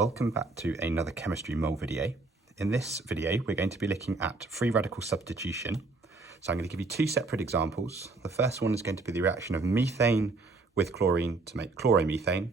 Welcome back to another chemistry mole video. In this video, we're going to be looking at free radical substitution. So I'm going to give you two separate examples. The first one is going to be the reaction of methane with chlorine to make chloromethane.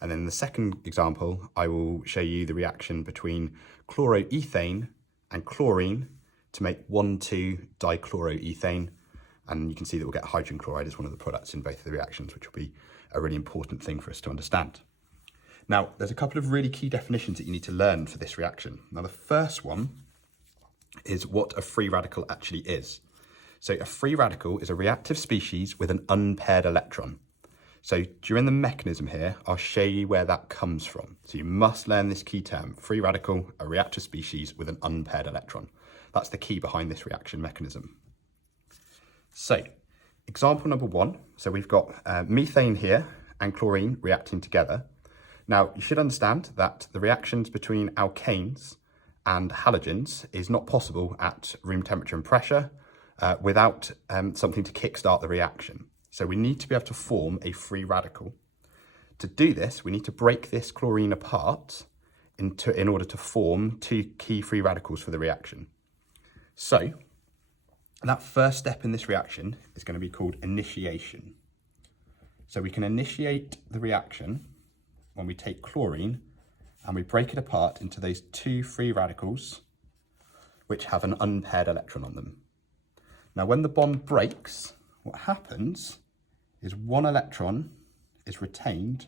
And then the second example, I will show you the reaction between chloroethane and chlorine to make 1,2-dichloroethane. And you can see that we'll get hydrogen chloride as one of the products in both of the reactions, which will be a really important thing for us to understand. Now, there's a couple of really key definitions that you need to learn for this reaction. Now, the first one is what a free radical actually is. So a free radical is a reactive species with an unpaired electron. So during the mechanism here, I'll show you where that comes from. So you must learn this key term, free radical, a reactive species with an unpaired electron. That's the key behind this reaction mechanism. So example number one, so we've got methane here and chlorine reacting together. Now, you should understand that the reactions between alkanes and halogens is not possible at room temperature and pressure without something to kickstart the reaction. So we need to be able to form a free radical. To do this, we need to break this chlorine apart in order to form two key free radicals for the reaction. So that first step in this reaction is going to be called initiation. So we can initiate the reaction when we take chlorine and we break it apart into those two free radicals which have an unpaired electron on them. Now, when the bond breaks, what happens is one electron is retained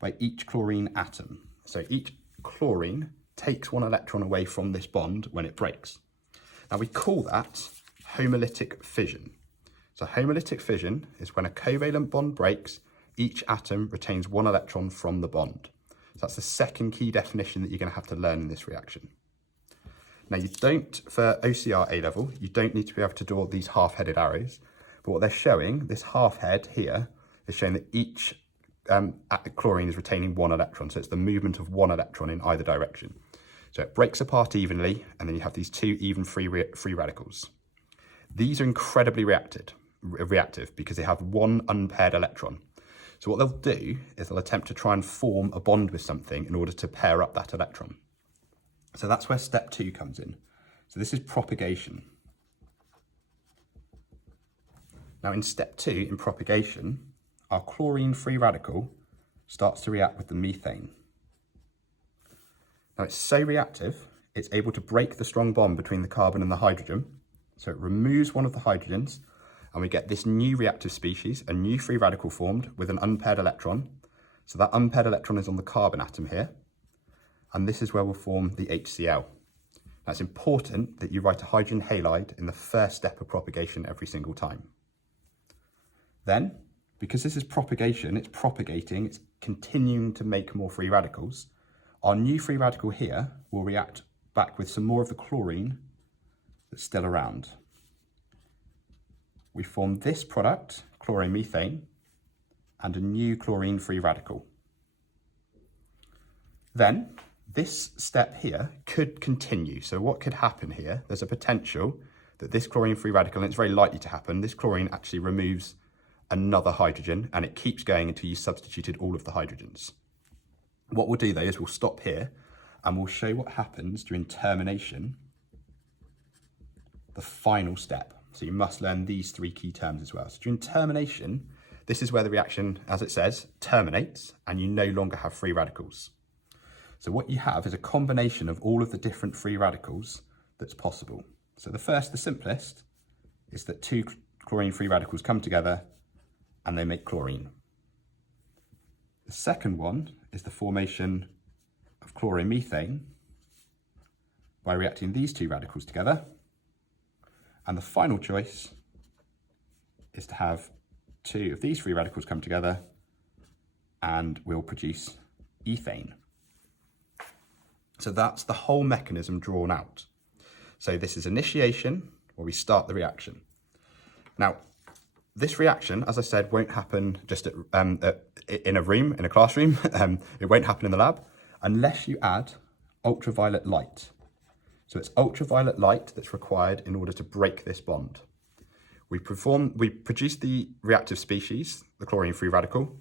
by each chlorine atom. So each chlorine takes one electron away from this bond when it breaks. Now, we call that homiletic fission. So homiletic fission is when a covalent bond breaks, each atom retains one electron from the bond. So that's the second key definition that you're going to have to learn in this reaction. Now, you don't, for OCR A-level, you don't need to be able to draw these half-headed arrows, but what they're showing, this half-head here, is showing that each chlorine is retaining one electron, so it's the movement of one electron in either direction. So it breaks apart evenly, and then you have these two even free radicals. These are incredibly reactive because they have one unpaired electron. So what they'll do is they'll attempt to try and form a bond with something in order to pair up that electron. So that's where step 2 comes in. So this is propagation. Now in step 2, in propagation, our chlorine free radical starts to react with the methane. Now it's so reactive, it's able to break the strong bond between the carbon and the hydrogen. So it removes one of the hydrogens, and we get this new reactive species, a new free radical formed with an unpaired electron. So that unpaired electron is on the carbon atom here. And this is where we'll form the HCl. Now it's important that you write a hydrogen halide in the first step of propagation every single time. Then, because this is propagation, it's propagating, it's continuing to make more free radicals, our new free radical here will react back with some more of the chlorine that's still around. We form this product, chloromethane, and a new chlorine free radical. Then this step here could continue. So what could happen here? There's a potential that this chlorine free radical, and it's very likely to happen, this chlorine actually removes another hydrogen and it keeps going until you substituted all of the hydrogens. What we'll do though is we'll stop here and we'll show what happens during termination, the final step. So you must learn these three key terms as well. So during termination, this is where the reaction, as it says, terminates and you no longer have free radicals. So what you have is a combination of all of the different free radicals that's possible. So the first, the simplest, is that two chlorine free radicals come together and they make chlorine. The second one is the formation of chloromethane by reacting these two radicals together. And the final choice is to have two of these free radicals come together and we'll produce ethane. So that's the whole mechanism drawn out. So this is initiation, where we start the reaction. Now, this reaction, as I said, won't happen just in a room, in a classroom. It won't happen in the lab unless you add ultraviolet light. So it's ultraviolet light that's required in order to break this bond. We produce the reactive species, the chlorine free radical,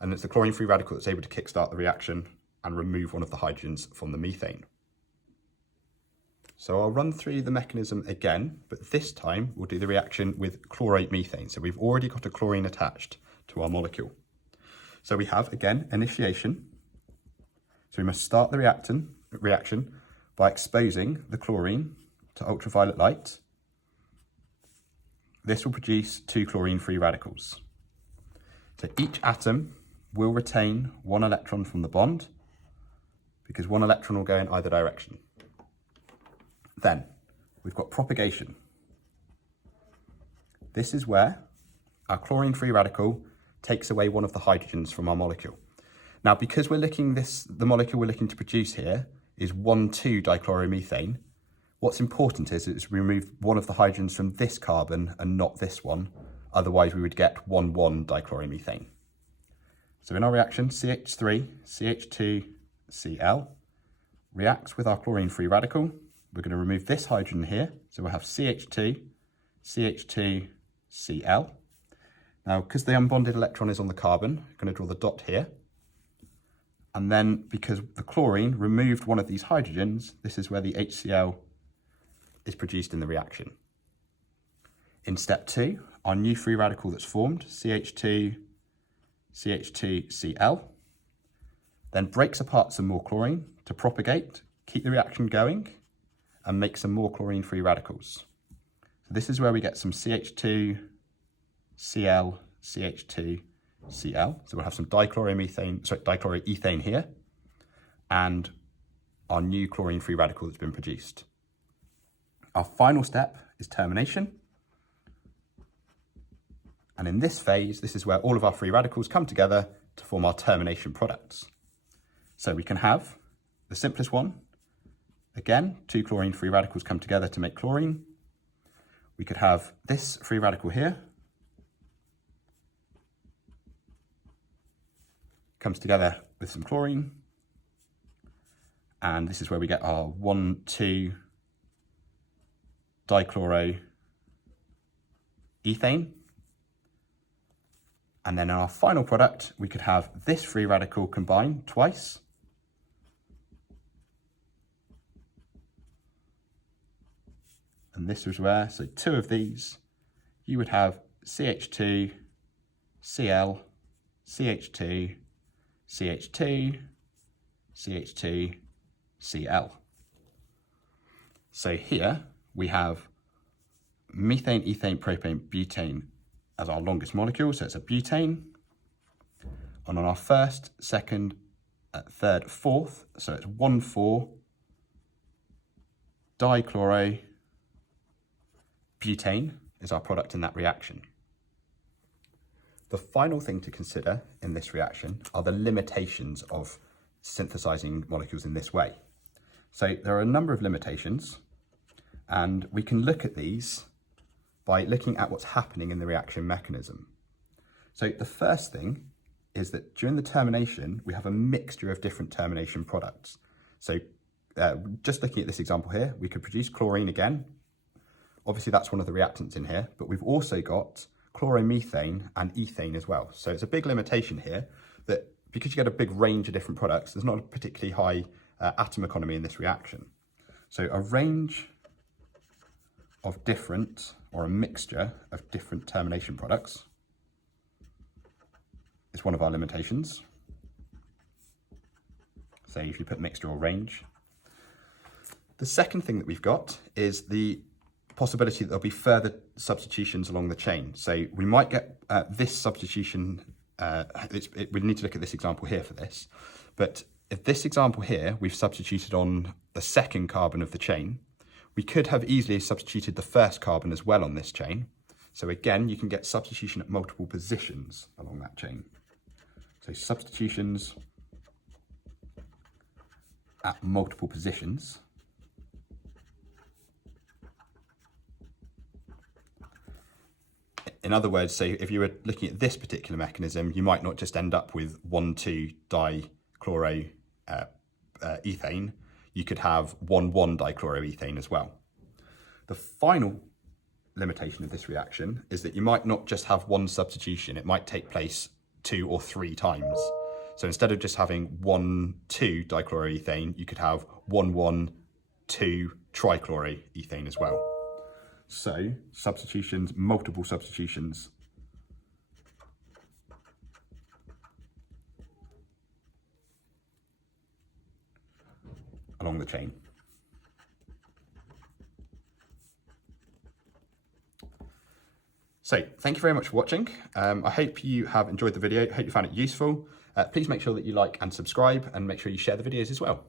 and it's the chlorine free radical that's able to kickstart the reaction and remove one of the hydrogens from the methane. So I'll run through the mechanism again, but this time we'll do the reaction with chlorate methane. So we've already got a chlorine attached to our molecule. So we have, again, initiation. So we must start the reaction by exposing the chlorine to ultraviolet light. This will produce 2 chlorine-free radicals. So each atom will retain 1 electron from the bond because 1 electron will go in either direction. Then we've got propagation. This is where our chlorine-free radical takes away one of the hydrogens from our molecule. Now, because the molecule we're looking to produce here is 1,2-dichloromethane, what's important is it's remove one of the hydrogens from this carbon and not this one. Otherwise, we would get 1,1-dichloromethane. So in our reaction, CH3, CH2, Cl reacts with our chlorine-free radical. We're going to remove this hydrogen here. So we'll have CH2, CH2, Cl. Now, because the unbonded electron is on the carbon, I'm going to draw the dot here. And then because the chlorine removed one of these hydrogens, this is where the HCl is produced in the reaction. In step 2, our new free radical that's formed, CH2, CH2, Cl, then breaks apart some more chlorine to propagate, keep the reaction going, and make some more chlorine-free radicals. So this is where we get some CH2, Cl, CH2, Cl. So we'll have some dichloroethane here, and our new chlorine-free radical that's been produced. Our final step is termination. And in this phase, this is where all of our free radicals come together to form our termination products. So we can have the simplest one. Again, 2 chlorine-free radicals come together to make chlorine. We could have this free radical here. Comes together with some chlorine. And this is where we get our 1,2-dichloroethane. And then in our final product, we could have this free radical combine twice. And this was where, so 2 of these, you would have CH2, Cl, CH2, CH2, CH2, Cl. So here we have methane, ethane, propane, butane as our longest molecule, so it's a butane. And on our first, second, third, fourth, so it's 1,4-dichlorobutane is our product in that reaction. The final thing to consider in this reaction are the limitations of synthesizing molecules in this way. So there are a number of limitations, and we can look at these by looking at what's happening in the reaction mechanism. So the first thing is that during the termination, we have a mixture of different termination products. So just looking at this example here, we could produce chlorine again. Obviously that's one of the reactants in here, but we've also got chloromethane and ethane as well. So it's a big limitation here that because you get a big range of different products, there's not a particularly high atom economy in this reaction. So a range of different, or a mixture of different termination products is one of our limitations. So if you put mixture or range. The second thing that we've got is the possibility that there'll be further substitutions along the chain. So we might get this substitution, we need to look at this example here for this, but if this example here, we've substituted on the second carbon of the chain, we could have easily substituted the first carbon as well on this chain. So again, you can get substitution at multiple positions along that chain. So substitutions at multiple positions. In other words, so if you were looking at this particular mechanism, you might not just end up with 1,2-dichloroethane, you could have 1,1-dichloroethane as well. The final limitation of this reaction is that you might not just have one substitution, it might take place 2 or 3 times. So instead of just having 1,2-dichloroethane, you could have 1,1,2-trichloroethane as well. So substitutions, multiple substitutions. Along the chain. So thank you very much for watching. I hope you have enjoyed the video. I hope you found it useful. Please make sure that you like and subscribe, and make sure you share the videos as well.